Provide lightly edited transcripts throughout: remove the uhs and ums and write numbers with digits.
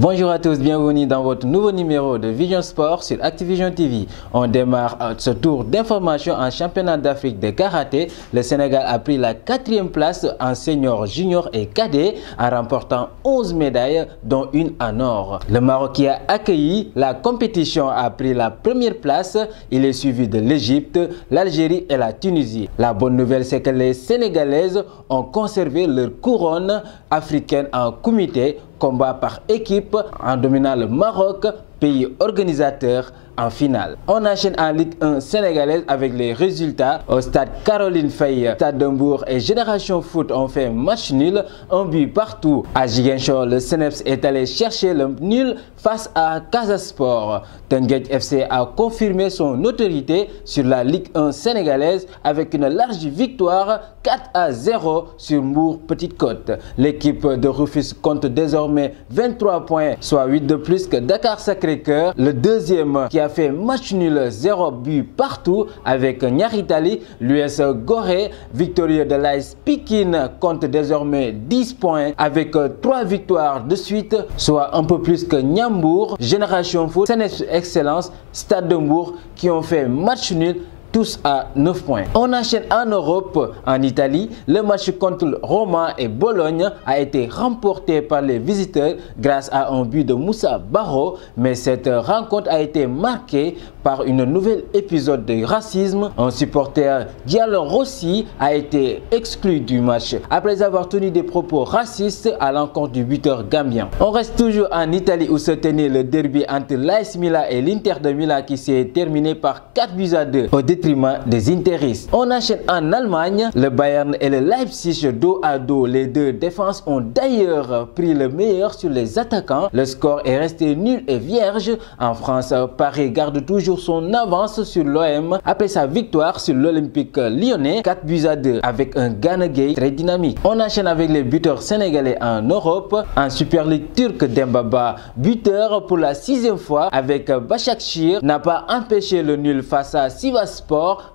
Bonjour à tous, bienvenue dans votre nouveau numéro de Vision Sport sur Activision TV. On démarre ce tour d'information en championnat d'Afrique de karaté. Le Sénégal a pris la 4e place en senior, junior et cadet en remportant 11 médailles dont une en or. Le Maroc qui a accueilli la compétition a pris la 1re place. Il est suivi de l'Égypte, l'Algérie et la Tunisie. La bonne nouvelle, c'est que les Sénégalaises ont conservé leur couronne africaine en comité, combat par équipe en dominant le Maroc, pays organisateur, en finale. On enchaîne en Ligue 1 sénégalaise avec les résultats. Au stade Caroline Faye, Stade de Mbour et Génération Foot ont fait match nul, un but partout. À Ziguinchor, le CNEPS est allé chercher le nul face à Casa Sport. Teungueth FC a confirmé son autorité sur la Ligue 1 sénégalaise avec une large victoire 4-0 sur Mbour Petite Côte. L'équipe de Rufisque compte désormais 23 points, soit 8 de plus que Dakar Sacré-Cœur, le deuxième qui a fait match nul 0 but partout avec Niaritali. L'US Gorée, victorieux de l'AS Pikine, compte désormais 10 points avec 3 victoires de suite, soit un peu plus que Niambour, Génération Foot, CNEPS Excellence, Stade de Mbour qui ont fait match nul, tous à 9 points. On enchaîne en Europe, en Italie. Le match contre Roma et Bologne a été remporté par les visiteurs grâce à un but de Moussa Barro, mais cette rencontre a été marquée par une nouvelle épisode de racisme. Un supporter, Diallo Rossi, a été exclu du match après avoir tenu des propos racistes à l'encontre du buteur gambien. On reste toujours en Italie où se tenait le derby entre l'AS Milan et l'Inter de Milan qui s'est terminé par 4-2 au détriment des interistes. On enchaîne en Allemagne, le Bayern et le Leipzig dos à dos. Les deux défenses ont d'ailleurs pris le meilleur sur les attaquants. Le score est resté nul et vierge. En France, Paris garde toujours son avance sur l'OM après sa victoire sur l'Olympique lyonnais 4-2 avec un Gana Gueye très dynamique. On enchaîne avec les buteurs sénégalais en Europe. En Super League turque, Dembaba, buteur pour la 6e fois avec Başakşehir, n'a pas empêché le nul face à Sivasspor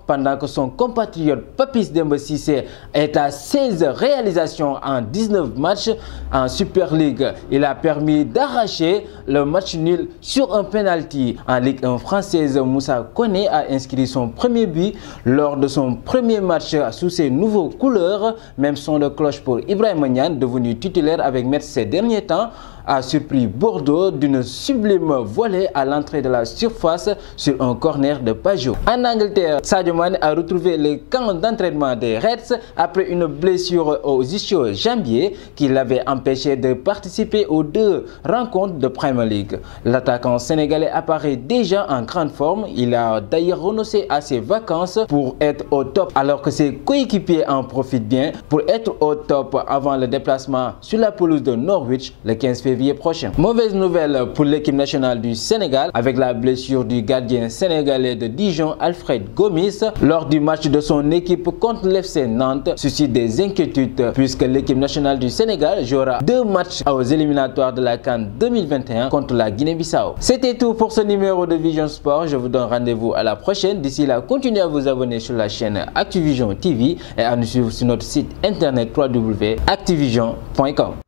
pendant que son compatriote Papis Demba Cissé est à 16 réalisations en 19 matchs en Super League. Il a permis d'arracher le match nul sur un penalty. En Ligue 1 française, Moussa Koné a inscrit son premier but lors de son premier match sous ses nouveaux couleurs. Même son de cloche pour Ibrahima Niane, devenu titulaire avec Metz ces derniers temps, a surpris Bordeaux d'une sublime volée à l'entrée de la surface sur un corner de Pajot. En Angleterre, Sadio Mané a retrouvé le camp d'entraînement des Reds après une blessure au ischio-jambier qui l'avait empêché de participer aux 2 rencontres de Premier League. L'attaquant sénégalais apparaît déjà en grande forme. Il a d'ailleurs renoncé à ses vacances pour être au top alors que ses coéquipiers en profitent bien pour être au top avant le déplacement sur la pelouse de Norwich le 15 février prochain. Mauvaise nouvelle pour l'équipe nationale du Sénégal avec la blessure du gardien sénégalais de Dijon Alfred Gomis lors du match de son équipe contre l'FC Nantes suscite des inquiétudes puisque l'équipe nationale du Sénégal jouera 2 matchs aux éliminatoires de la CAN 2021 contre la Guinée-Bissau. C'était tout pour ce numéro de Vision Sport. Je vous donne rendez-vous à la prochaine. D'ici là, continuez à vous abonner sur la chaîne Activision TV et à nous suivre sur notre site internet www.activision.com.